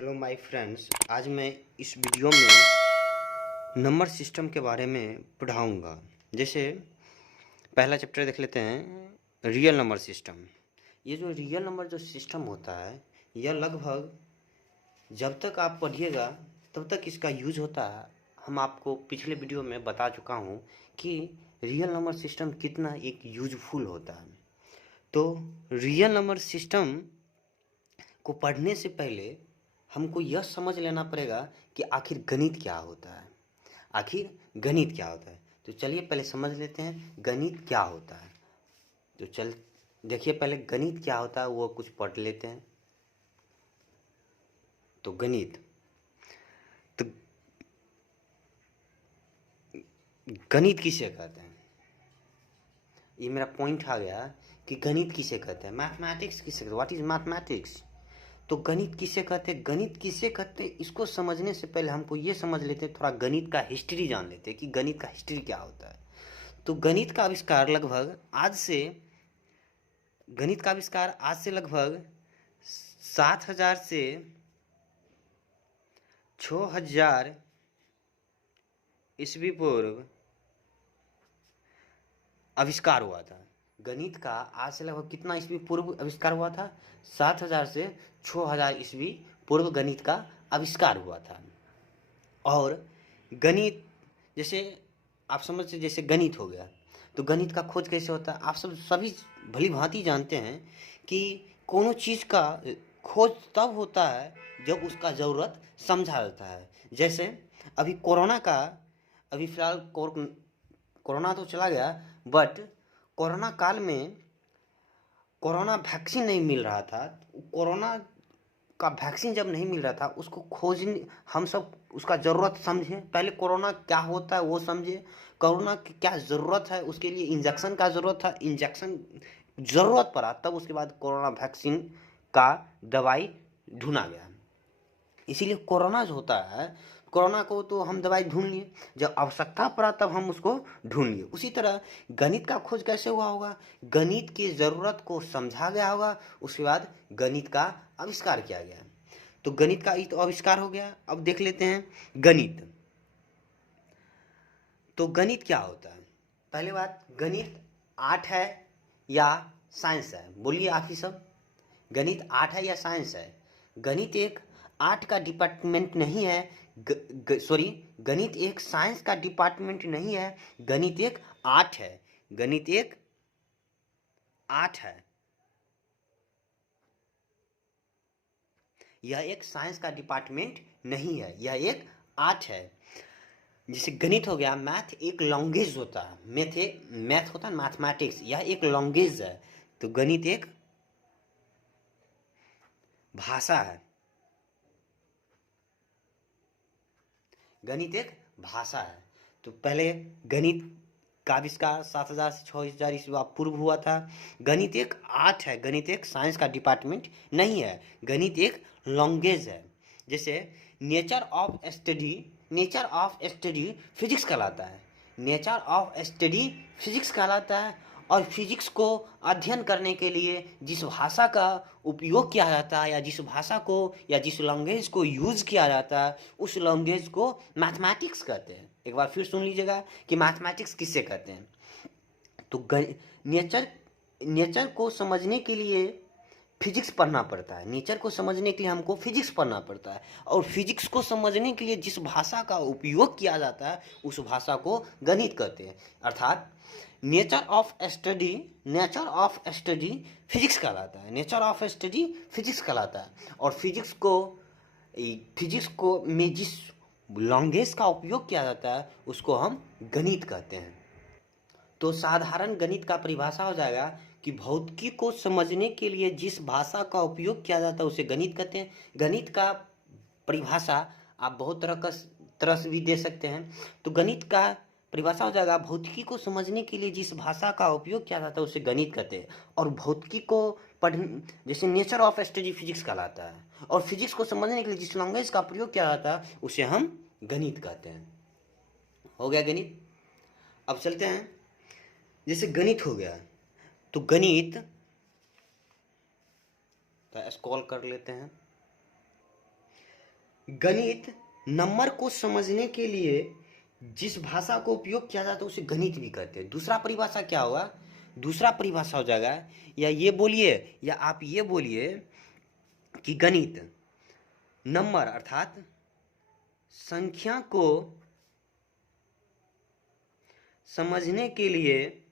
Hello my friends, आज मैं इस वीडियो में नंबर सिस्टम के बारे में पढ़ाऊंगा। जैसे पहला चैप्टर देख लेते हैं, रियल नंबर सिस्टम। ये जो रियल नंबर जो सिस्टम होता है, यह लगभग जब तक आप पढ़िएगा तब तक इसका यूज होता है। हम आपको पिछले वीडियो में बता चुका हूँ कि रियल नंबर सिस्टम कितना एक यूजफुल होता है। तो रियल नंबर सिस्टम को पढ़ने से पहले हमको यह समझ लेना पड़ेगा कि आखिर गणित क्या होता है। तो चलिए पहले समझ लेते हैं गणित क्या होता है। तो देखिए पहले गणित क्या होता है वो कुछ पढ़ लेते हैं। तो गणित किसे कहते हैं, ये मेरा पॉइंट आ गया कि गणित किसे कहते हैं, मैथमेटिक्स किसे कहते हैं, व्हाट इज मैथमेटिक्स। तो गणित किसे कहते हैं, इसको समझने से पहले हमको ये समझ लेते हैं, थोड़ा गणित का हिस्ट्री जान लेते हैं कि गणित का हिस्ट्री क्या होता है। तो गणित का आविष्कार आज से लगभग 7,000 से 6,000 ईस्वी पूर्व आविष्कार हुआ था। गणित का आज से लगभग कितना ईस्वी पूर्व आविष्कार हुआ था? 7,000 से 6,000 ईस्वी पूर्व गणित का आविष्कार हुआ था। और गणित जैसे आप समझते, जैसे गणित हो गया, तो गणित का खोज कैसे होता है आप सभी भली भांति जानते हैं कि कोनो चीज़ का खोज तब होता है जब उसका ज़रूरत समझा जाता है। जैसे अभी फिलहाल कोरोना तो चला गया, बट कोरोना काल में कोरोना वैक्सीन नहीं मिल रहा था। कोरोना का वैक्सीन जब नहीं मिल रहा था, उसको खोजने हम सब उसका ज़रूरत समझे। पहले कोरोना क्या होता है वो समझे, कोरोना की क्या ज़रूरत है, उसके लिए इंजेक्शन का ज़रूरत था, इंजेक्शन ज़रूरत पड़ा, तब उसके बाद कोरोना वैक्सीन का दवाई ढूंढा गया। इसीलिए कोरोना जो होता है, कोरोना को तो हम दवाई ढूंढ लिए, जब आवश्यकता पड़ा तब हम उसको ढूंढ लिए। उसी तरह गणित का खोज कैसे हुआ होगा, गणित की ज़रूरत को समझा गया होगा, उसके बाद गणित का आविष्कार किया गया। तो गणित का तो आविष्कार हो गया। अब देख लेते हैं गणित। तो गणित क्या होता है? पहली बात, गणित आर्ट है या साइंस है? बोलिए आप ही सब, गणित आर्ट है या साइंस है? गणित एक आर्ट का डिपार्टमेंट नहीं है, गणित एक साइंस का डिपार्टमेंट नहीं है, गणित एक आर्ट है। गणित एक आर्ट है, यह एक साइंस का डिपार्टमेंट नहीं है, यह एक आर्ट है। जैसे गणित हो गया, मैथ एक लैंग्वेज होता है, मैथ होता है मैथमेटिक्स, यह एक लैंग्वेज है। तो गणित एक भाषा है, गणित एक भाषा है। तो पहले गणित का आविष्कार 7,000 से 6,000 ईस्वी पूर्व हुआ था। गणित एक आर्ट है, गणित एक साइंस का डिपार्टमेंट नहीं है, गणित एक लैंग्वेज है। जैसे नेचर ऑफ स्टडी फिजिक्स कहलाता है, और फिजिक्स को अध्ययन करने के लिए जिस भाषा का उपयोग किया जाता है, या जिस लैंग्वेज को यूज़ किया जाता है, उस लैंग्वेज को मैथमेटिक्स कहते हैं। एक बार फिर सुन लीजिएगा कि मैथमेटिक्स किससे कहते हैं। तो नेचर को समझने के लिए फिजिक्स पढ़ना पड़ता है, नेचर को समझने के लिए हमको फिजिक्स पढ़ना पड़ता है, और फिजिक्स को समझने के लिए जिस भाषा का उपयोग किया जाता है उस भाषा को गणित कहते हैं। अर्थात नेचर ऑफ स्टडी फिजिक्स कहलाता है, और फिजिक्स को में जिस लैंग्वेज का उपयोग किया जाता है उसको हम गणित कहते हैं। तो साधारण गणित का परिभाषा हो जाएगा कि भौतिकी को समझने के लिए जिस भाषा का उपयोग किया जाता है उसे गणित कहते हैं। गणित का परिभाषा आप बहुत तरह से भी दे सकते हैं। तो गणित का परिभाषा हो जाएगा, भौतिकी को समझने के लिए जिस भाषा का उपयोग किया जाता है उसे गणित कहते हैं। और भौतिकी को पढ़ने, जैसे नेचर ऑफ स्टडी फिजिक्स कहलाता है, और फिजिक्स को समझने के लिए जिस लैंग्वेज का प्रयोग किया जाता है उसे हम गणित कहते हैं। हो गया गणित। अब चलते हैं, जैसे गणित हो गया, तो गणित तो स्क्रॉल कर लेते हैं। गणित नंबर को समझने के लिए जिस भाषा को उपयोग किया जाता है उसे गणित भी कहते हैं। दूसरा परिभाषा क्या होगा? दूसरा परिभाषा हो जाएगा, या ये बोलिए या आप ये बोलिए कि गणित नंबर अर्थात संख्या को समझने के लिए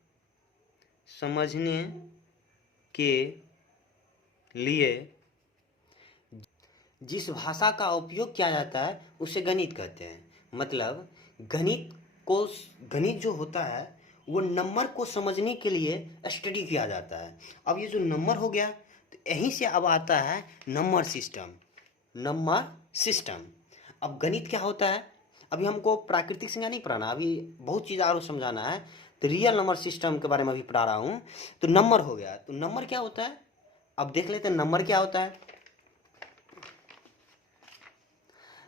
जिस भाषा का उपयोग किया जाता है उसे गणित कहते हैं। मतलब गणित जो होता है वो नंबर को समझने के लिए स्टडी किया जाता है। अब ये जो नंबर हो गया तो यहीं से अब आता है नंबर सिस्टम। अब गणित क्या होता है? अभी हमको प्राकृतिक संख्या नहीं पढ़ाना, अभी बहुत चीज़ और समझाना है। तो रियल नंबर सिस्टम के बारे में अभी पढ़ा रहा हूँ। तो नंबर हो गया, तो नंबर क्या होता है अब देख लेते हैं। नंबर क्या होता है?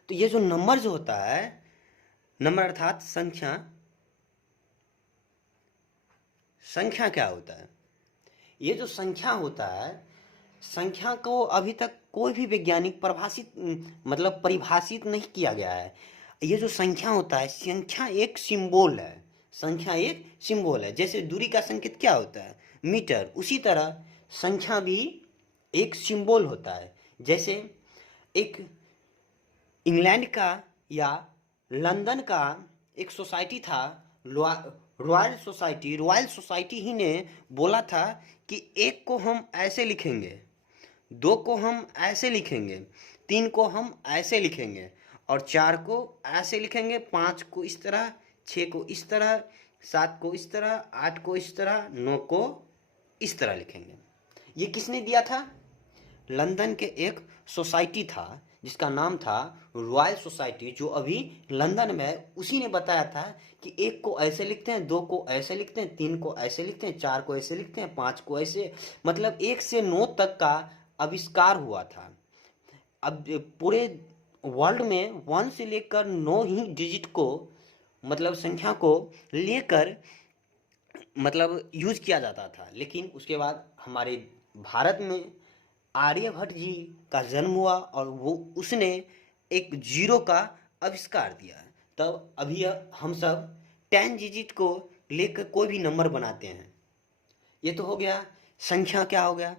तो ये जो नंबर जो होता है, नंबर अर्थात संख्या क्या होता है? ये जो संख्या होता है, संख्या को अभी तक कोई भी वैज्ञानिक परिभाषित नहीं किया गया है। ये जो संख्या होता है, संख्या एक सिंबल है। जैसे दूरी का संकेत क्या होता है? मीटर। उसी तरह संख्या भी एक सिंबल होता है। जैसे एक इंग्लैंड का या लंदन का एक सोसाइटी था, रॉयल सोसाइटी ही ने बोला था कि एक को हम ऐसे लिखेंगे, दो को हम ऐसे लिखेंगे, तीन को हम ऐसे लिखेंगे और चार को ऐसे लिखेंगे, पाँच को इस तरह, छः को इस तरह, सात को इस तरह, आठ को इस तरह, नौ को इस तरह लिखेंगे। ये किसने दिया था? लंदन के एक सोसाइटी था जिसका नाम था रॉयल सोसाइटी, जो अभी लंदन में है। उसी ने बताया था कि एक को ऐसे लिखते हैं, दो को ऐसे लिखते हैं, तीन को ऐसे लिखते हैं, चार को ऐसे लिखते हैं, पाँच को ऐसे। मतलब 1 से 9 तक का आविष्कार हुआ था। अब पूरे वर्ल्ड में 1 से लेकर 9 ही डिजिट को, मतलब संख्या को लेकर यूज किया जाता था। लेकिन उसके बाद हमारे भारत में आर्यभट्ट जी का जन्म हुआ और उसने एक जीरो का आविष्कार दिया। तब अभी हम सब 10 डिजिट को लेकर कोई भी नंबर बनाते हैं। ये तो हो गया संख्या। क्या हो गया?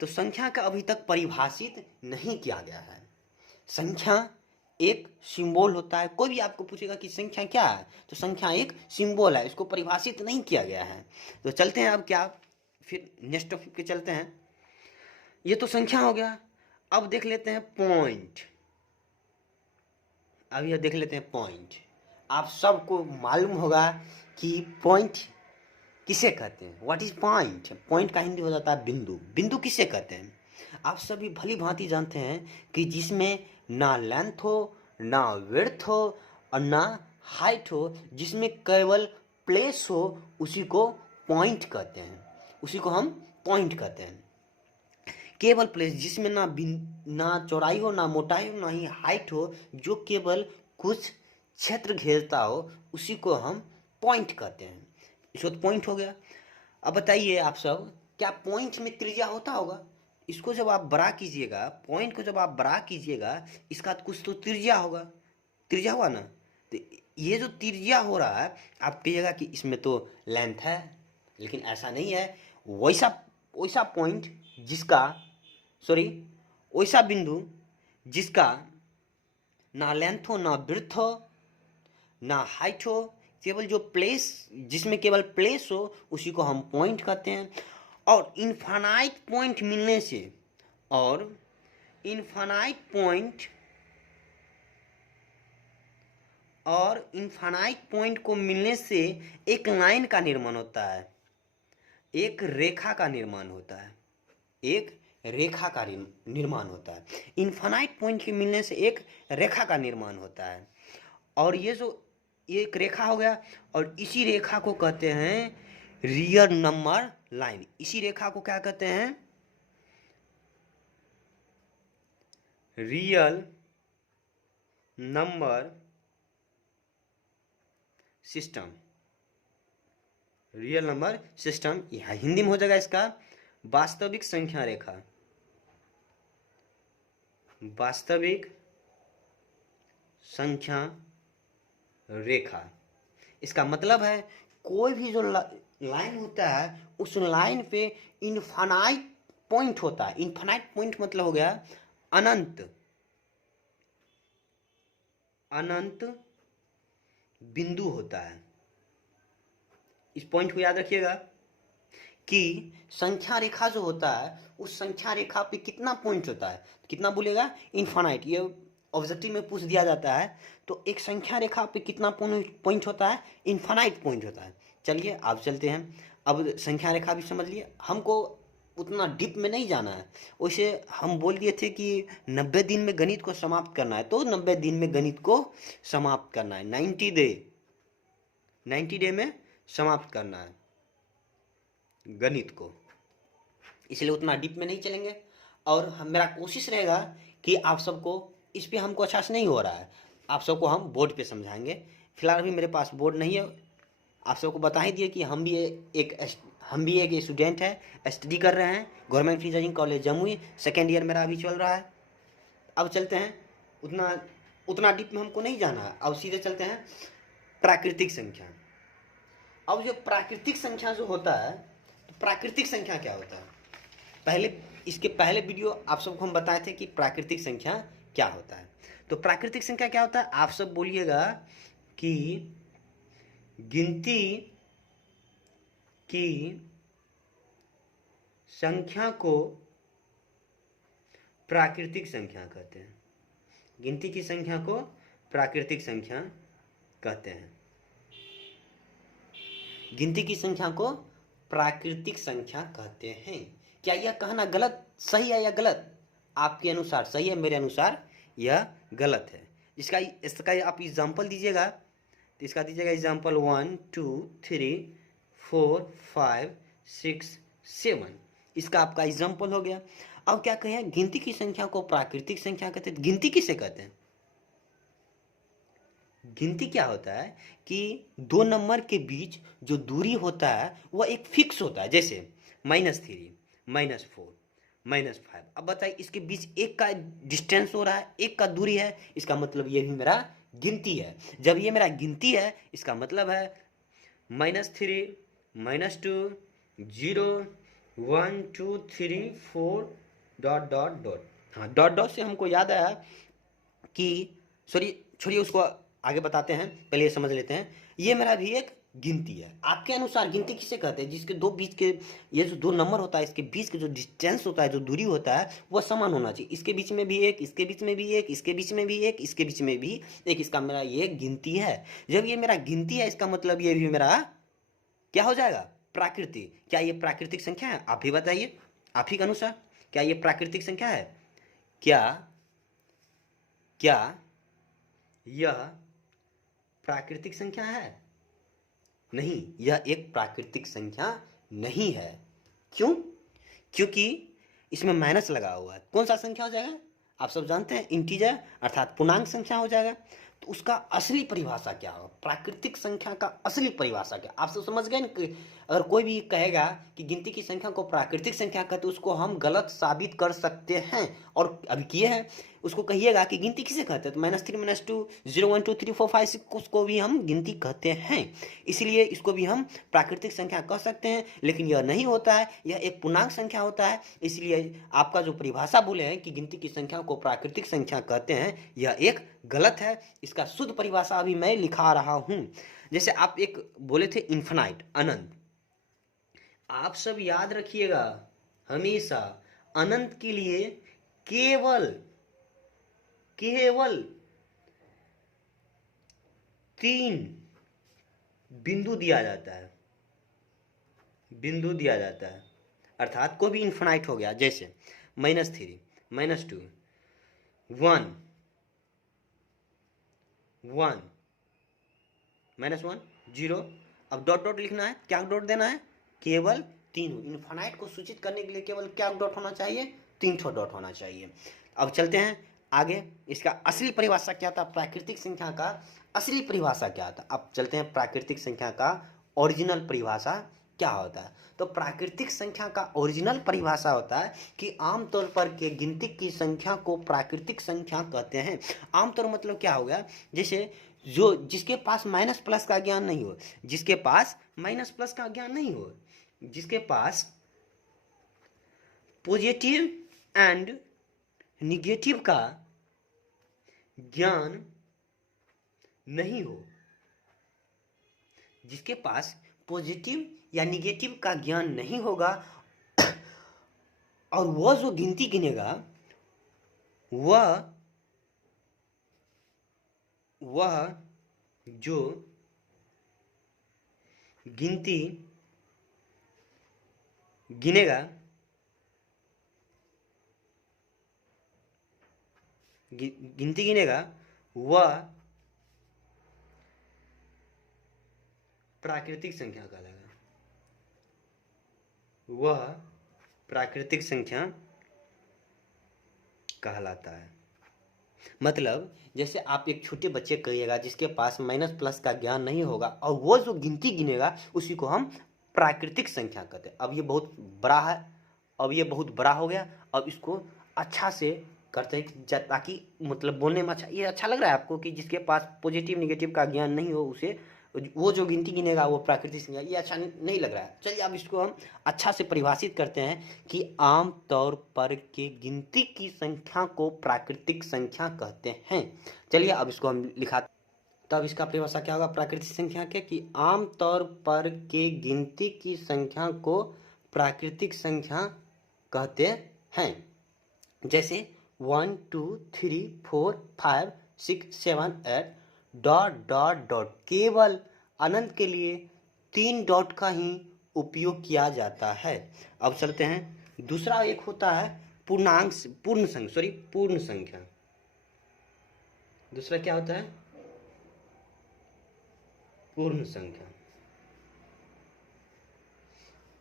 तो संख्या का अभी तक परिभाषित नहीं किया गया है। संख्या एक सिंबल होता है। कोई भी आपको पूछेगा कि संख्या क्या है, तो संख्या एक सिंबल है, इसको परिभाषित नहीं किया गया है। तो चलते हैं अब क्या, फिर नेक्स्ट टॉपिक पे चलते हैं। ये तो संख्या हो गया। अब देख लेते हैं पॉइंट। अब यह देख लेते हैं पॉइंट। आप सबको मालूम होगा कि पॉइंट किसे कहते हैं। What is point? पॉइंट का हिंदी हो जाता है बिंदु। बिंदु किसे कहते हैं? आप सभी भली भांति जानते हैं कि जिसमें ना लेंथ हो, ना विड्थ हो और ना हाइट हो, जिसमें केवल प्लेस हो, उसी को पॉइंट कहते हैं। उसी को हम पॉइंट कहते हैं। केवल प्लेस, जिसमें ना चौड़ाई हो, ना मोटाई हो, ना ही हाइट हो, जो केवल कुछ क्षेत्र घेरता हो, उसी को हम पॉइंट कहते हैं। इसको तो पॉइंट हो गया। अब बताइए आप सब, क्या पॉइंट में त्रिज्या होता होगा? इसको जब आप बड़ा कीजिएगा, पॉइंट को जब आप बड़ा कीजिएगा, इसका कुछ तो त्रिज्या होगा। त्रिज्या हुआ ना? तो ये जो त्रिज्या हो रहा है, आप कहिएगा कि इसमें तो लेंथ है, लेकिन ऐसा नहीं है। वैसा पॉइंट जिसका वैसा बिंदु जिसका ना लेंथ हो, ना ब्रेड्थ हो, ना हाइट हो, केवल जिसमें केवल प्लेस हो, उसी को हम पॉइंट कहते हैं। और इनफाइनाइट पॉइंट को मिलने से एक लाइन का निर्माण होता है, एक रेखा का निर्माण होता है। इनफाइनाइट पॉइंट के मिलने से एक रेखा का निर्माण होता है। और ये एक रेखा हो गया, और इसी रेखा को कहते हैं रियल नंबर लाइन। इसी रेखा को क्या कहते हैं? Real number system. यह हिंदी में हो जाएगा इसका वास्तविक संख्या रेखा। वास्तविक संख्या रेखा। इसका मतलब है कोई भी जो लाइन होता है उस लाइन पे इनफाइनाइट पॉइंट होता है। इनफाइनाइट पॉइंट मतलब हो गया अनंत अनंत बिंदु होता है। इस पॉइंट को याद रखिएगा कि संख्या रेखा जो होता है उस संख्या रेखा पे कितना पॉइंट होता है, कितना बोलेगा, इनफाइनाइट। ये ऑब्जेक्टिव में पूछ दिया जाता है। तो एक संख्या रेखा पे कितना पॉइंट होता है, इनफाइनाइट पॉइंट होता है। चलिए अब चलते हैं। अब संख्या रेखा भी समझ लिए, हमको उतना डीप में नहीं जाना है। वैसे हम बोल दिए थे कि 90 दिन में गणित को समाप्त करना है, तो 90 दिन में गणित को समाप्त करना है। 90 डे में समाप्त करना है गणित को, इसलिए उतना डीप में नहीं चलेंगे। और मेरा कोशिश रहेगा कि आप सबको इस पे हमको अच्छा से नहीं हो रहा है, आप सबको हम बोर्ड पे समझाएंगे। फिलहाल अभी मेरे पास बोर्ड नहीं है। आप सबको बता ही दिए कि हम भी एक स्टूडेंट है, स्टडी कर रहे हैं government engineering college Jamui, second year मेरा अभी चल रहा है। अब चलते हैं, उतना डीप में हमको नहीं जाना है। अब सीधे चलते हैं प्राकृतिक संख्या। अब जो प्राकृतिक संख्या जो होता है, तो प्राकृतिक संख्या क्या होता है, इसके पहले वीडियो आप सबको हम बताए थे कि प्राकृतिक संख्या क्या होता है। तो प्राकृतिक संख्या क्या होता है, आप सब बोलिएगा कि गिनती की संख्या को प्राकृतिक संख्या कहते हैं। गिनती की संख्या को प्राकृतिक संख्या कहते हैं। गिनती की संख्या को प्राकृतिक संख्या कहते हैं। क्या यह कहना गलत, सही है या गलत? आपके अनुसार सही है, मेरे अनुसार यह गलत है। इसका आप एग्जाम्पल दीजिएगा, तो इसका दीजिएगा एग्जाम्पल 1 2 3 4 5 6 7। इसका आपका एग्जाम्पल हो गया। अब क्या कहें, गिनती की संख्या को प्राकृतिक संख्या कहते हैं। गिनती किसे कहते हैं? गिनती क्या होता है कि दो नंबर के बीच जो दूरी होता है वह एक फिक्स होता है। जैसे -3 -4 -5। अब बताइए, इसके बीच एक का डिस्टेंस हो रहा है, एक का दूरी है, इसका मतलब ये भी मेरा गिनती है। जब ये मेरा गिनती है, इसका मतलब है -3 -2 0 1 2 3 4 ... हाँ, डॉट से हमको याद आया कि छोड़िए उसको आगे बताते हैं, पहले ये समझ लेते हैं। ये मेरा भी एक गिनती है। आपके अनुसार गिनती किसे कहते हैं? जिसके दो बीच के, ये जो दो नंबर होता है, इसके बीच के जो डिस्टेंस होता है, जो दूरी होता है, वह समान होना चाहिए। इसके बीच में भी एक, इसके बीच में भी एक, इसके बीच में भी एक, इसके बीच में भी एक। इसका मेरा ये गिनती है। जब ये मेरा गिनती है, इसका मतलब ये भी मेरा क्या हो जाएगा, प्राकृतिक। क्या ये प्राकृतिक संख्या है? आप भी बताइए, आप ही के अनुसार क्या ये प्राकृतिक संख्या है? क्या यह प्राकृतिक संख्या है? नहीं, यह एक प्राकृतिक संख्या नहीं है। क्यों? क्योंकि इसमें माइनस लगा हुआ है। कौन सा संख्या हो जाएगा? आप सब जानते हैं, इंटीजर अर्थात पूर्णांक संख्या हो जाएगा। तो उसका असली परिभाषा क्या हो, प्राकृतिक संख्या का असली परिभाषा क्या? आप सब समझ गए ना? अगर कोई भी कहेगा कि गिनती की संख्या को प्राकृतिक संख्या कहते, उसको हम गलत साबित कर सकते हैं, और अभी किए हैं। उसको कहिएगा कि गिनती किसे कहते हैं, तो -3 -2 0 1 2 3 4 5 6 उसको भी हम गिनती कहते हैं। इसलिए इसको भी हम प्राकृतिक संख्या कह सकते हैं। लेकिन यह नहीं होता है, यह एक पूर्णांक संख्या होता है। इसलिए आपका जो परिभाषा बोले हैं कि गिनती की संख्या को प्राकृतिक संख्या कहते हैं, यह एक गलत है। इसका शुद्ध परिभाषा अभी मैं लिखा रहा हूं। जैसे आप एक बोले थे इन्फिनाइट, अनंत। आप सब याद रखिएगा, हमेशा अनंत के लिए केवल 3 बिंदु दिया जाता है। अर्थात कोई भी इन्फिनाइट हो गया, जैसे -3 -2 1 1 -1 0। अब डॉट लिखना है, क्या डॉट देना है, केवल 3। इन्फिनाइट को सूचित करने के लिए केवल क्या डॉट होना चाहिए, 3 ठो डॉट होना चाहिए। अब चलते हैं आगे। इसका असली परिभाषा क्या था, प्राकृतिक संख्या का असली परिभाषा क्या था? अब चलते हैं प्राकृतिक संख्या का ओरिजिनल परिभाषा क्या होता है? तो प्राकृतिक संख्या का ओरिजिनल परिभाषा होता है कि आमतौर पर के गिनती की संख्या को प्राकृतिक संख्या कहते हैं। आमतौर मतलब क्या हो गया? जैसे जो जिसके पास माइनस प्लस का ज्ञान नहीं हो, जिसके पास माइनस प्लस का ज्ञान नहीं हो, जिसके पास पॉजिटिव एंड निगेटिव का ज्ञान नहीं हो, जिसके पास पॉजिटिव या निगेटिव का ज्ञान नहीं होगा और वह जो गिनती गिनेगा वह जो गिनती गिनेगा गिनती गिनेगा वह प्राकृतिक संख्या कहलाएगा। वह प्राकृतिक संख्या कहलाता है। मतलब जैसे आप एक छोटे बच्चे कहिएगा जिसके पास माइनस प्लस का ज्ञान नहीं होगा और वो जो गिनती गिनेगा उसी को हम प्राकृतिक संख्या कहते हैं। अब ये बहुत बड़ा है, अब ये बहुत बड़ा हो गया, अब इसको अच्छा से करते हैं ताकि मतलब बोलने में ये अच्छा लग रहा है आपको कि जिसके पास पॉजिटिव निगेटिव का ज्ञान नहीं हो उसे वो जो गिनती गिनेगा वो प्राकृतिक संख्या, ये अच्छा नहीं लग रहा है। चलिए अब इसको हम अच्छा से परिभाषित करते हैं कि आम तौर पर के गिनती की संख्या को प्राकृतिक संख्या कहते हैं। चलिए अब इसको हम लिखा, तब इसका परिभाषा क्या होगा प्राकृतिक संख्या के कि आम तौर पर के गिनती की संख्या को प्राकृतिक संख्या कहते हैं। जैसे 1 2 3 4 5 6 7 8 डॉट डॉट डॉट, केवल अनंत के लिए 3 डॉट का ही उपयोग किया जाता है। अब चलते हैं, दूसरा एक होता है पूर्ण संख्या। दूसरा क्या होता है? पूर्ण संख्या।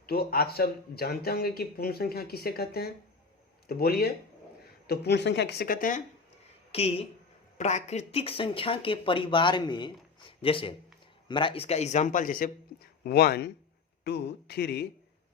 तो आप सब जानते होंगे कि पूर्ण संख्या किसे कहते हैं, तो बोलिए। तो पूर्ण संख्या किसे कहते हैं कि प्राकृतिक संख्या के परिवार में, जैसे मेरा इसका एग्जांपल जैसे 1 2 3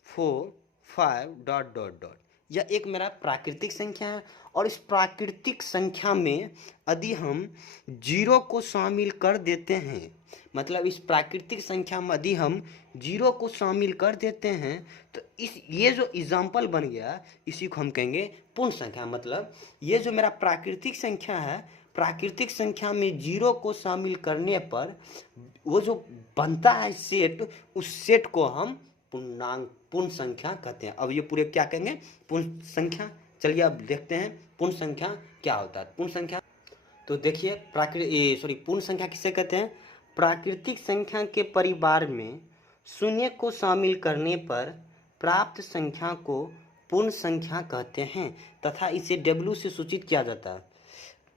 4 5 डॉट डॉट डॉट, यह एक मेरा प्राकृतिक संख्या है। और इस प्राकृतिक संख्या में यदि हम जीरो को शामिल कर देते हैं, मतलब इस प्राकृतिक संख्या में यदि हम जीरो को शामिल कर देते हैं तो ये जो एग्जाम्पल बन गया इसी को हम कहेंगे पूर्ण संख्या। मतलब ये जो मेरा प्राकृतिक संख्या है, प्राकृतिक संख्या में जीरो को शामिल करने पर वो जो बनता है सेट, उस सेट को हम पूर्ण संख्या कहते हैं। अब ये पूरे क्या कहेंगे? पूर्ण संख्या। चलिए अब देखते हैं पूर्ण संख्या क्या होता है। पूर्ण संख्या, तो देखिए पूर्ण संख्या किसे कहते हैं? प्राकृतिक संख्या के परिवार में शून्य को शामिल करने पर प्राप्त संख्या को पूर्ण संख्या कहते हैं तथा इसे W से सूचित किया जाता है।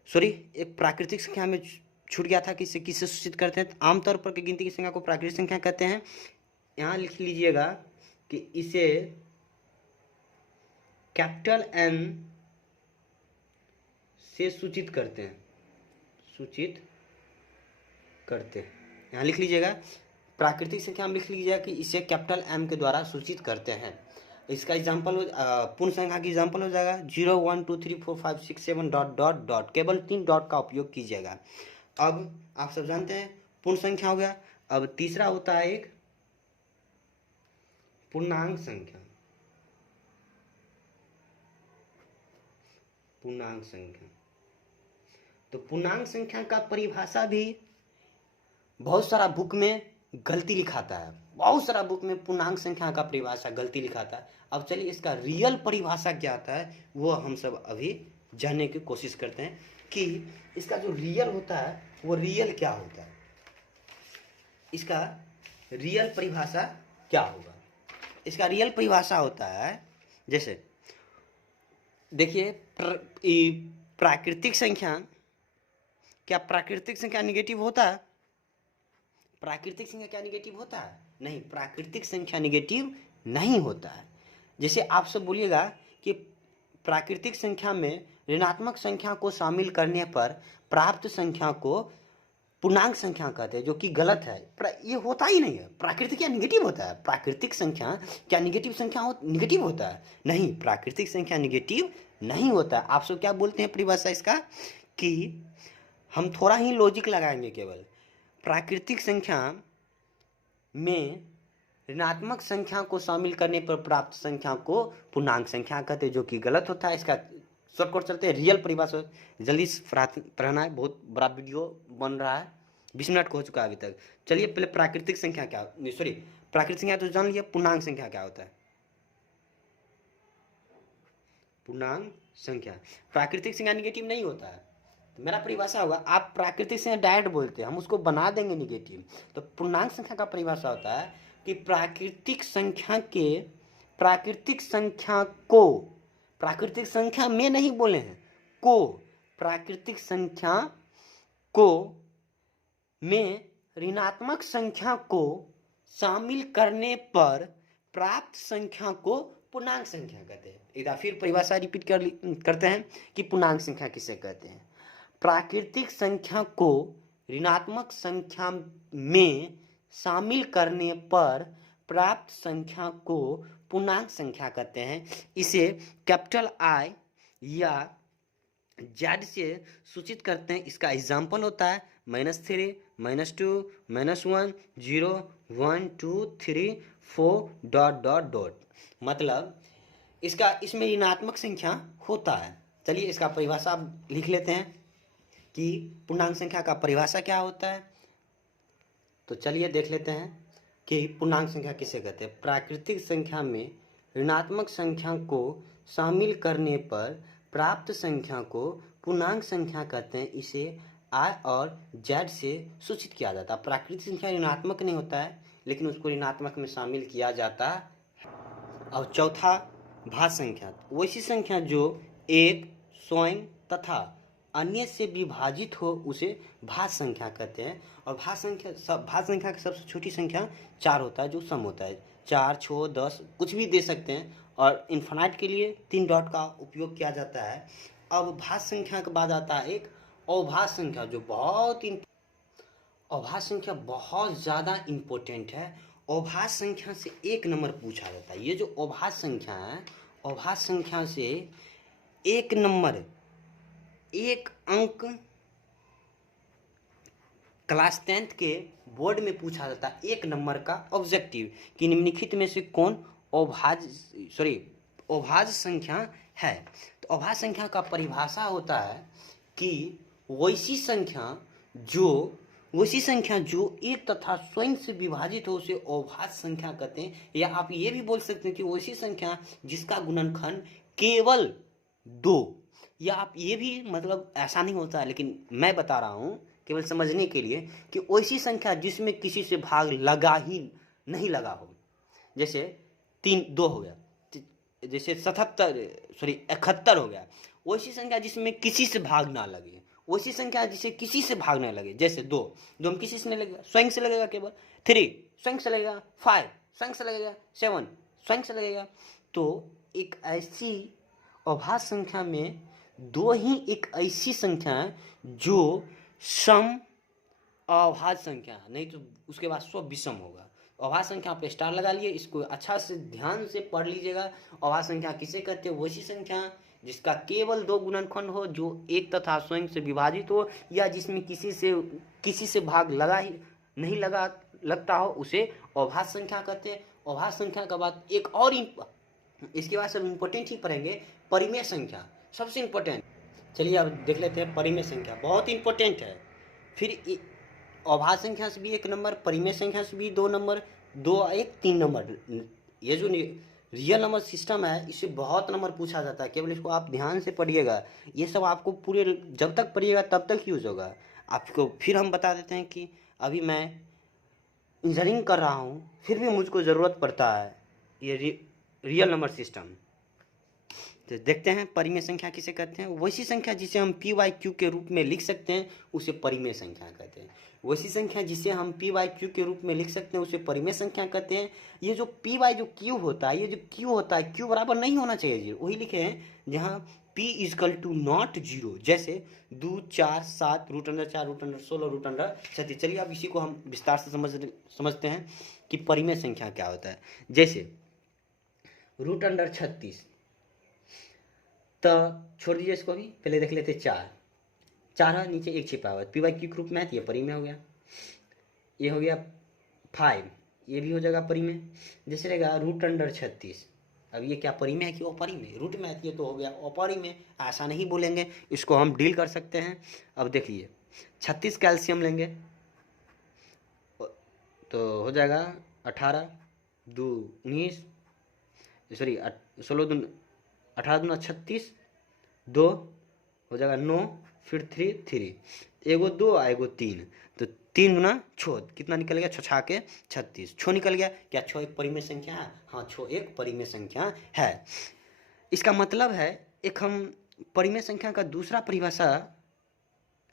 एक प्राकृतिक संख्या में छूट गया था कि इसे किससे सूचित करते हैं? आमतौर पर की गिनती की संख्या को प्राकृतिक संख्या कहते हैं। यहाँ लिख लीजिएगा कि इसे कैपिटल M से सूचित करते हैं, यहाँ लिख लीजिएगा प्राकृतिक संख्या में लिख लीजिएगा कि इसे कैपिटल M के द्वारा सूचित करते हैं। इसका एग्जाम्पल पूर्ण संख्या की एग्जाम्पल हो जाएगा 0 1 2 3 4 5 6 7 डॉट डॉट डॉट, केवल 3 डॉट का उपयोग कीजिएगा। अब आप सब जानते हैं पूर्ण संख्या हो गया। अब तीसरा होता है एक पूर्णांक संख्या। तो पूर्णांक संख्या का परिभाषा भी बहुत सारा बुक में गलती लिखाता है, बहुत सारा बुक में पूर्णांक संख्या का परिभाषा गलती लिखाता है। अब चलिए इसका रियल परिभाषा क्या आता है वो हम सब अभी जानने की कोशिश करते हैं कि इसका जो रियल होता है वो रियल क्या होता है, इसका रियल परिभाषा क्या होगा। इसका रियल परिभाषा होता है, जैसे देखिए प्राकृतिक संख्या, क्या प्राकृतिक संख्या निगेटिव होता है? प्राकृतिक संख्या क्या निगेटिव होता है? नहीं, प्राकृतिक संख्या निगेटिव नहीं होता है। जैसे आप सब बोलिएगा कि प्राकृतिक संख्या में ऋणात्मक संख्या को शामिल करने पर प्राप्त संख्या को पूर्णांक संख्या कहते हैं, जो कि गलत है। ये होता ही नहीं है। प्राकृतिक क्या निगेटिव होता है? प्राकृतिक संख्या क्या निगेटिव संख्या निगेटिव होता है? नहीं, प्राकृतिक संख्या निगेटिव नहीं होता है। आप सब क्या बोलते हैं परिभाषा इसका, कि हम थोड़ा ही लॉजिक लगाएंगे केवल। प्राकृतिक संख्या में ऋणात्मक संख्या को शामिल करने पर प्राप्त संख्या को पूर्णांक संख्या कहते हैं, जो कि गलत होता है। इसका शॉर्टकट चलते हैं, रियल परिभाषा जल्दी से पढ़ना है, बहुत बड़ा वीडियो बन रहा है, 20 मिनट को हो चुका है अभी तक। चलिए पहले प्राकृतिक संख्या क्या, सॉरी प्राकृतिक संख्या तो जान लिया, पूर्णांक संख्या क्या होता है? पूर्णांक संख्या, प्राकृतिक संख्या निगेटिव नहीं होता है। तो मेरा परिभाषा होगा, आप प्राकृतिक संख्या डायरेक्ट बोलते हैं, हम उसको बना देंगे निगेटिव। तो पूर्णांक संख्या का परिभाषा होता है कि प्राकृतिक संख्या में नहीं बोले हैं, को, प्राकृतिक संख्या को में ऋणात्मक संख्या को शामिल करने पर प्राप्त संख्या को पूर्णांक संख्या कहते हैं। एक बार फिर परिभाषा रिपीट करते हैं कि पूर्णांक संख्या किसे कहते हैं। प्राकृतिक संख्या को ऋणात्मक संख्या में शामिल करने पर प्राप्त संख्या को पूर्णांक संख्या कहते हैं। इसे कैपिटल I या Z से सूचित करते हैं। इसका एग्जाम्पल होता है -3, -2, -1, 0, 1, 2, 3, 4 ... मतलब इसमें ऋणात्मक संख्या होता है। चलिए इसका परिभाषा लिख लेते हैं कि पूर्णांक संख्या का परिभाषा क्या होता है। तो चलिए देख लेते हैं कि पूर्णांक संख्या किसे कहते हैं। प्राकृतिक संख्या में ऋणात्मक संख्या को शामिल करने पर प्राप्त संख्या को पूर्णांक संख्या कहते हैं। इसे I और Z से सूचित किया जाता है। प्राकृतिक संख्या ऋणात्मक नहीं होता है, लेकिन उसको ऋणात्मक में शामिल किया जाता है। और चौथा, भाज्य संख्या, वैसी संख्या जो एक, स्वयं तथा अन्य से विभाजित हो उसे भाज्य संख्या कहते हैं। और भाज्य संख्या की सबसे छोटी संख्या 4 होता है, जो सम होता है। 4, 6, 10 कुछ भी दे सकते हैं। और इन्फिनाइट के लिए 3 डॉट का उपयोग किया जाता है। अब भाज्य संख्या के बाद आता है एक अभाज्य संख्या, जो अभाज्य संख्या बहुत ज़्यादा इम्पोर्टेंट है। अभाज्य संख्या से 1 नंबर पूछा जाता है। ये जो अभाज्य संख्या है, अभाज्य संख्या से 1 नंबर, 1 अंक क्लास 10th के बोर्ड में पूछा जाता है। 1 नंबर का ऑब्जेक्टिव कि निम्नलिखित में से कौन अभाज्य संख्या है। तो अभाज्य संख्या का परिभाषा होता है कि वैसी संख्या जो एक तथा स्वयं से विभाजित हो उसे अभाज्य संख्या कहते हैं। या आप ये भी बोल सकते हैं कि वैसी संख्या जिसका गुणनखंड केवल 2, या आप ये भी, मतलब ऐसा नहीं होता है, लेकिन मैं बता रहा हूँ केवल समझने के लिए, कि वैसी संख्या जिसमें किसी से भाग लगा ही नहीं लगा हो। जैसे 2 हो गया, जैसे 71 हो गया। वैसी संख्या जिसमें किसी से भाग ना लगे, वैसी संख्या जिसे किसी से भाग ना लगे। जैसे 2 में किसी से नहीं लगेगा, स्वयं से लगेगा केवल। 3 स्वयं से लगेगा, 5 स्वयं से लगेगा, 7 स्वयं से लगेगा। तो एक ऐसी अभाज्य संख्या में 2 ही एक ऐसी संख्या है जो सम अभाज्य संख्या है, नहीं तो उसके बाद सब विषम होगा। अभाज्य संख्या पे स्टार लगा लिए, इसको अच्छा से ध्यान से पढ़ लीजिएगा। अभाज्य संख्या किसे कहते हैं? वैसी संख्या जिसका केवल 2 गुणनखंड हो, जो एक तथा स्वयं से विभाजित हो, या जिसमें किसी से भाग नहीं लगता हो, उसे अभाज्य संख्या कहते हैं। अभाज्य संख्या के बाद एक और इसके बाद सब इम्पोर्टेंट ही पढ़ेंगे, परिमेय संख्या, सबसे इम्पोर्टेंट। चलिए अब देख लेते हैं परिमेय संख्या, बहुत इम्पोर्टेंट है। फिर अभाज्य संख्या से भी 1 नंबर, परिमेय संख्या से भी 2 नंबर, 2 1 3 नंबर। ये जो रियल नंबर सिस्टम है, इससे बहुत नंबर पूछा जाता है। केवल इसको आप ध्यान से पढ़िएगा, ये सब आपको पूरे जब तक पढ़िएगा तब तक यूज होगा आपको। फिर हम बता देते हैं कि अभी मैं इंजीनियरिंग कर रहा हूँ, फिर भी मुझको ज़रूरत पड़ता है ये रियल नंबर सिस्टम। तो देखते हैं परिमेय संख्या किसे कहते हैं। वैसी संख्या जिसे हम p/q के रूप में लिख सकते हैं उसे परिमेय संख्या कहते हैं। वैसी संख्या जिसे हम p/q के रूप में लिख सकते हैं उसे परिमेय संख्या कहते हैं। ये जो p/q होता है, ये जो q होता है, q बराबर नहीं होना चाहिए 0, वही लिखे हैं। जहाँ p is equal to not zero, जैसे 2 4 7 root under 4 root under 16 root under 36। चलिए अब इसी को हम विस्तार से समझते हैं कि परिमेय संख्या क्या होता है। जैसे रूट अंडर 36, तो छोड़ दीजिए इसको भी, पहले देख लेते 4 है, नीचे एक छिपा हुआ है, पी वाई क्यू ग्रुप में है, ये परिमेय हो गया। ये हो गया 5, ये भी हो जाएगा परिमेय। जैसे रहेगा रूट अंडर 36, अब ये क्या परिमेय है कि अपरिमेय? रूट में आती है तो हो गया अपरिमेय, ऐसा नहीं बोलेंगे, इसको हम डील कर सकते हैं। अब देखिए 36 कैल्शियम लेंगे तो हो जाएगा 18 2 19, सॉरी 16 2 18 दूना 36, 2 हो जाएगा 9, फिर 3 एगो 2 एगो 3, तो 3 दूना 6, कितना निकल गया? 6 छा के 36, 6 निकल गया। क्या 6 एक परिमेय संख्या है? हाँ, 6 एक परिमेय संख्या है। इसका मतलब है एक हम परिमेय संख्या का दूसरा परिभाषा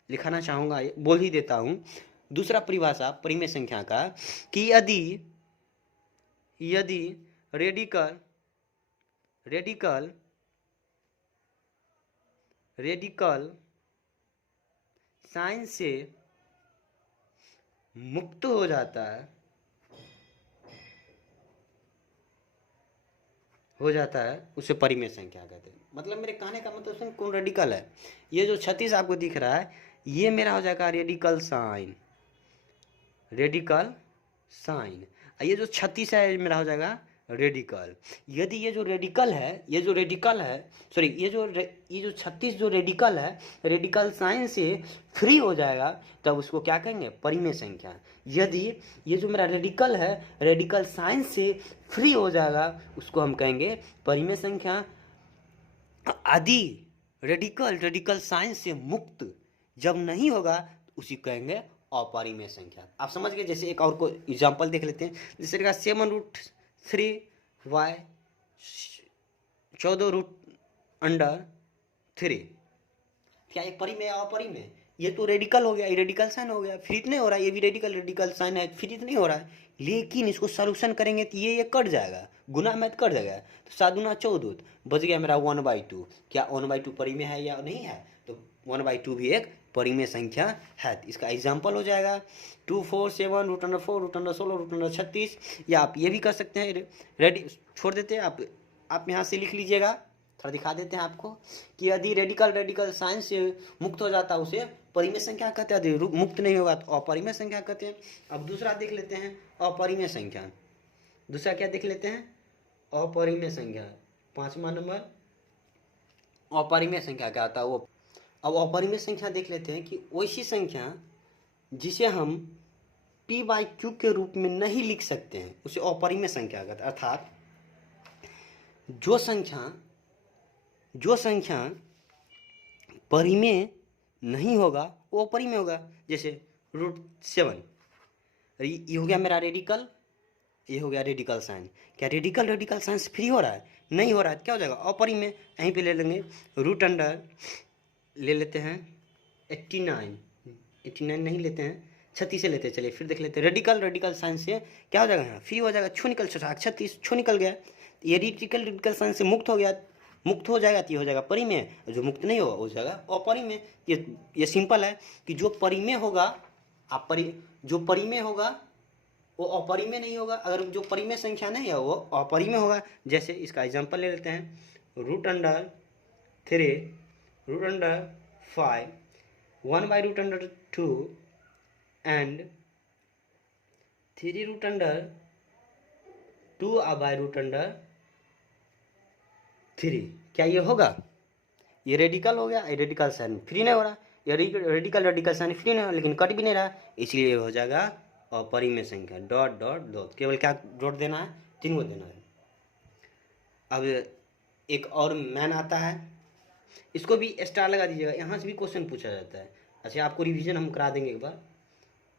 लिखाना चाहूँगा, बोल ही देता हूँ। दूसरा परिभाषा परिमेय संख्या का कि यदि रेडिकल साइन से मुक्त हो जाता है उसे परिमेय संख्या कहते हैं। मतलब मेरे कहने का मतलब सुन, कौन रेडिकल है? ये जो 36 आपको दिख रहा है, ये मेरा हो जाएगा रेडिकल साइन, ये जो 36 है मेरा हो जाएगा रेडिकल। यदि ये जो रेडिकल है सॉरी, ये जो 36 जो रेडिकल है, रेडिकल साइन से फ्री हो जाएगा, तब उसको क्या कहेंगे? परिमेय संख्या। यदि ये जो मेरा रेडिकल है, रेडिकल साइन से फ्री हो जाएगा, उसको हम कहेंगे परिमेय संख्या। यदि रेडिकल साइन से मुक्त जब नहीं होगा, उसी कहेंगे अपरिमेय संख्या। आप समझ गए? जैसे एक और को एग्जाम्पल देख लेते हैं। जैसे 7√3 y 14√3, क्या ये परिमेय या अपरिमेय? ये तो रेडिकल हो गया, ये रेडिकल साइन हो गया, फिर नहीं हो रहा है। ये भी रेडिकल साइन है, फिर नहीं हो रहा है। लेकिन इसको सॉल्यूशन करेंगे तो ये कट जाएगा, गुना में कट जाएगा, तो 7 दूना 14 बच गया मेरा 1/2। क्या 1/2 परिमेय है या नहीं है? तो 1/2 भी एक परिमेय संख्या है। इसका एग्जाम्पल हो जाएगा 2 4 7 √4 √16 √36। या आप ये भी कर सकते हैं, रेडी छोड़ देते हैं, आप यहाँ से लिख लीजिएगा, थोड़ा दिखा देते हैं आपको कि यदि रेडिकल साइन से मुक्त हो जाता है उसे परिमेय संख्या कहते हैं, यदि मुक्त नहीं होगा तो अपरिमेय संख्या कहते हैं। अब दूसरा देख लेते हैं अपरिमेय संख्या। दूसरा क्या देख लेते हैं? अपरिमेय संख्या। 5वां नंबर अपरिमेय संख्या क्या आता है वो। अब अपरिमेय संख्या देख लेते हैं कि वैसी संख्या जिसे हम p/q के रूप में नहीं लिख सकते हैं, उसे अपरिमेय संख्या कहते हैं। अर्थात जो संख्या परिमेय नहीं होगा वो अपरिमेय होगा। जैसे √7, ये हो गया मेरा रेडिकल, ये हो गया रेडिकल साइन। क्या रेडिकल साइन से फ्री हो रहा है? नहीं हो रहा है, क्या हो जाएगा? अपरिमेय। यहीं पे ले लेंगे रूट अंडर, ले लेते हैं 89 नहीं लेते हैं, 36 से लेते हैं। चलिए फिर देख लेते हैं रेडिकल साइन से क्या हो जाएगा? यहाँ फ्री हो जाएगा, 6 निकल 36 निकल गया। ये रेडिकल साइन से मुक्त हो जाएगा तो ये हो जाएगा परिमेय, जो मुक्त नहीं होगा हो जाएगा अपरिमेय। ये सिंपल है कि जो परिमेय होगा जो परिमेय होगा वो अपरिमेय नहीं होगा, अगर जो परिमेय संख्या नहीं है वो अपरिमेय होगा। जैसे इसका एग्जांपल ले लेते हैं √3 √5 1/√2 एंड 3√2/√3। क्या ये होगा? ये रेडिकल हो गया, ये रेडिकल साइन फ्री नहीं हो रहा, ये रेडिकल साइन फ्री नहीं हो रहा, लेकिन कट भी नहीं रहा, इसलिए ये हो जाएगा अपरिमेय संख्या। डॉट केवल क्या डॉट देना है? 3 को देना है। अब एक और मैन आता है, इसको भी स्टार लगा दीजिएगा, यहाँ से भी क्वेश्चन पूछा जाता है। अच्छा, आपको रिवीजन हम करा देंगे एक बार।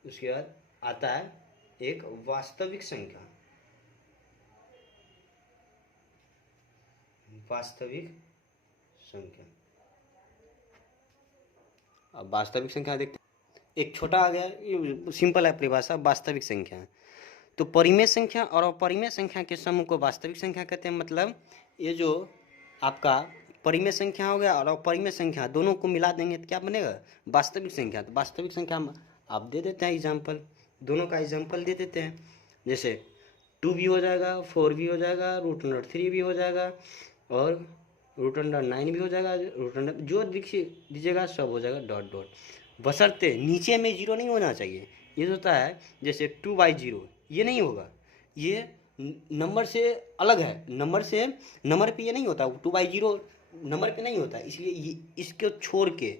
उसके बाद आता है एक वास्तविक संख्या। अब वास्तविक संख्या देखते हैं। एक छोटा आ गया, ये सिंपल है परिभाषा, वास्तविक संख्या। तो परिमेय संख्या और अपरिमेय संख्या के समूह को वास्तविक संख्या कहते हैं। मतलब ये जो आपका परिमेय संख्या हो गया और अपरिमेय संख्या, दोनों को मिला देंगे तो क्या बनेगा? वास्तविक संख्या। तो वास्तविक संख्या हम आप दे देते हैं एग्जाम्पल, दोनों का एग्जाम्पल दे देते हैं। जैसे 2 भी हो जाएगा, 4 भी हो जाएगा, √3 भी हो जाएगा और √9 भी हो जाएगा, जो दीजिएगा सब हो जाएगा डॉट डॉट, बशर्ते नीचे में 0 नहीं होना चाहिए। ये होता है जैसे 2/0, ये नहीं होगा, ये नंबर से अलग है, नंबर पे ये नहीं होता, 2/0 नंबर पे नहीं होता, इसलिए इसको छोड़ के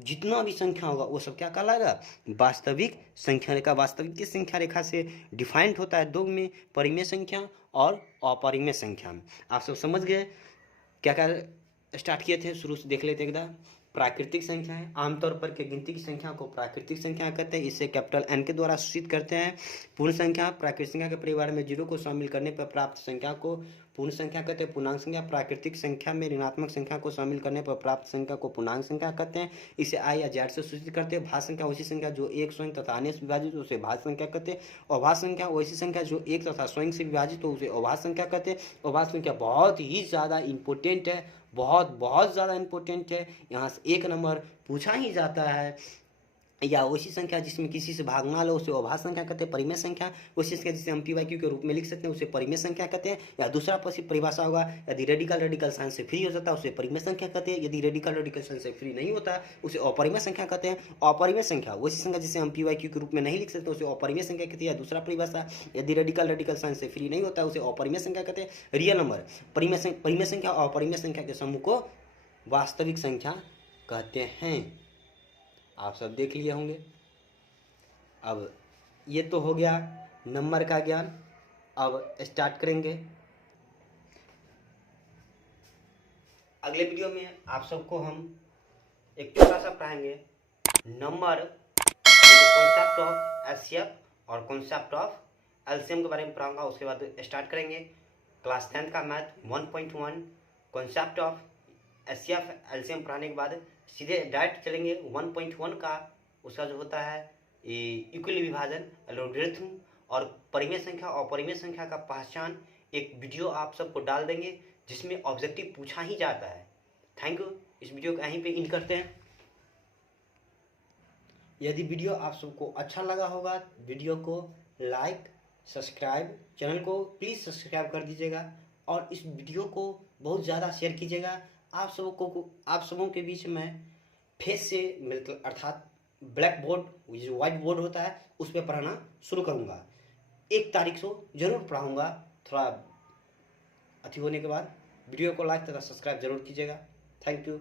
जितना भी संख्या होगा वो सब क्या कहलाएगा? वास्तविक संख्या रेखा। वास्तविक की संख्या रेखा से डिफाइंड होता है दो में, परिमेय संख्या और अपरिमेय संख्या। आप सब समझ गए क्या क्या स्टार्ट किए थे? शुरू से देख लेते एक बार। प्राकृतिक संख्या है, आमतौर पर के गिनती की संख्या को प्राकृतिक संख्या कहते हैं, इसे कैपिटल N के द्वारा सूचित करते हैं। पूर्ण संख्या, प्राकृतिक संख्या के परिवार में 0 को शामिल करने पर प्राप्त संख्या को पूर्ण संख्या कहते हैं। पूर्णांक संख्या, प्राकृतिक संख्या में ऋणात्मक संख्या को शामिल करने पर प्राप्त संख्या को पूर्णांक संख्या कहते हैं, इसे I या Z से सूचित करते हैं। भाज्य संख्या वैसी संख्या जो एक स्वयं तथा अन्य से विभाजित उसे भाज्य संख्या कहते हैं। अभाज्य संख्या वैसी संख्या जो एक तथा स्वयं से विभाजित हो उसे अभाज्य संख्या कहते हैं। अभाज्य संख्या बहुत ही ज़्यादा इंपॉर्टेंट है, बहुत ज़्यादा इंपॉर्टेंट है, यहाँ से 1 नंबर पूछा ही जाता है। या वैसी संख्या जिसमें किसी से भाग ना लो उसे अभाज्य संख्या कहते हैं। परिमेय संख्या वैसी संख्या जिसे हम PYQ के रूप में लिख सकते हैं उसे परिमेय संख्या कहते हैं। या दूसरा परिभाषा होगा, यदि रेडिकल साइन से फ्री हो जाता है उसे परिमेय संख्या कहते हैं, यदि रेडिकल साइन से फ्री नहीं होता उसे अपरिमेय संख्या कहते हैं। अपरिमेय संख्या वैसी संख्या जिसे हम PYQ के रूप में नहीं लिख सकते उसे अपरिमेय संख्या कहते हैं। या दूसरा परिभाषा, यदि रेडिकल साइन से फ्री नहीं होता उसे अपरिमेय संख्या कहते हैं। रियल नंबर, परिमेय संख्या और अपरिमेय संख्या के समूह को वास्तविक संख्या कहते हैं। आप सब देख लिए होंगे। अब ये तो हो गया नंबर का ज्ञान। अब स्टार्ट करेंगे अगले वीडियो में। आप सबको हम एक छोटा सा पढ़ाएंगे नंबर, कॉन्सेप्ट ऑफ HCF और कॉन्सेप्ट ऑफ LCM के बारे में पढ़ाऊंगा। उसके बाद स्टार्ट करेंगे क्लास 10 का math 1.1, concept of HCF LCM पढ़ाने के बाद सीधे डायरेक्ट चलेंगे 1.1 का। उसका जो होता है इक्वल विभाजन, लॉगरिथम और परिमेय संख्या और अपरिमेय संख्या का पहचान, एक वीडियो आप सबको डाल देंगे जिसमें ऑब्जेक्टिव पूछा ही जाता है। Thank you. इस वीडियो को यहीं पे एंड करते हैं। यदि वीडियो आप सबको अच्छा लगा होगा वीडियो को लाइक, सब्सक्राइब, चैनल को प्लीज़ सब्सक्राइब कर दीजिएगा और इस वीडियो को बहुत ज़्यादा शेयर कीजिएगा। आप सबों के बीच में फेस से मतलब अर्थात ब्लैक बोर्ड जो व्हाइट बोर्ड होता है उस पर पढ़ाना शुरू करूँगा। 1 तारीख से ज़रूर पढ़ाऊँगा। थोड़ा अति होने के बाद वीडियो को लाइक तथा सब्सक्राइब जरूर कीजिएगा। Thank you.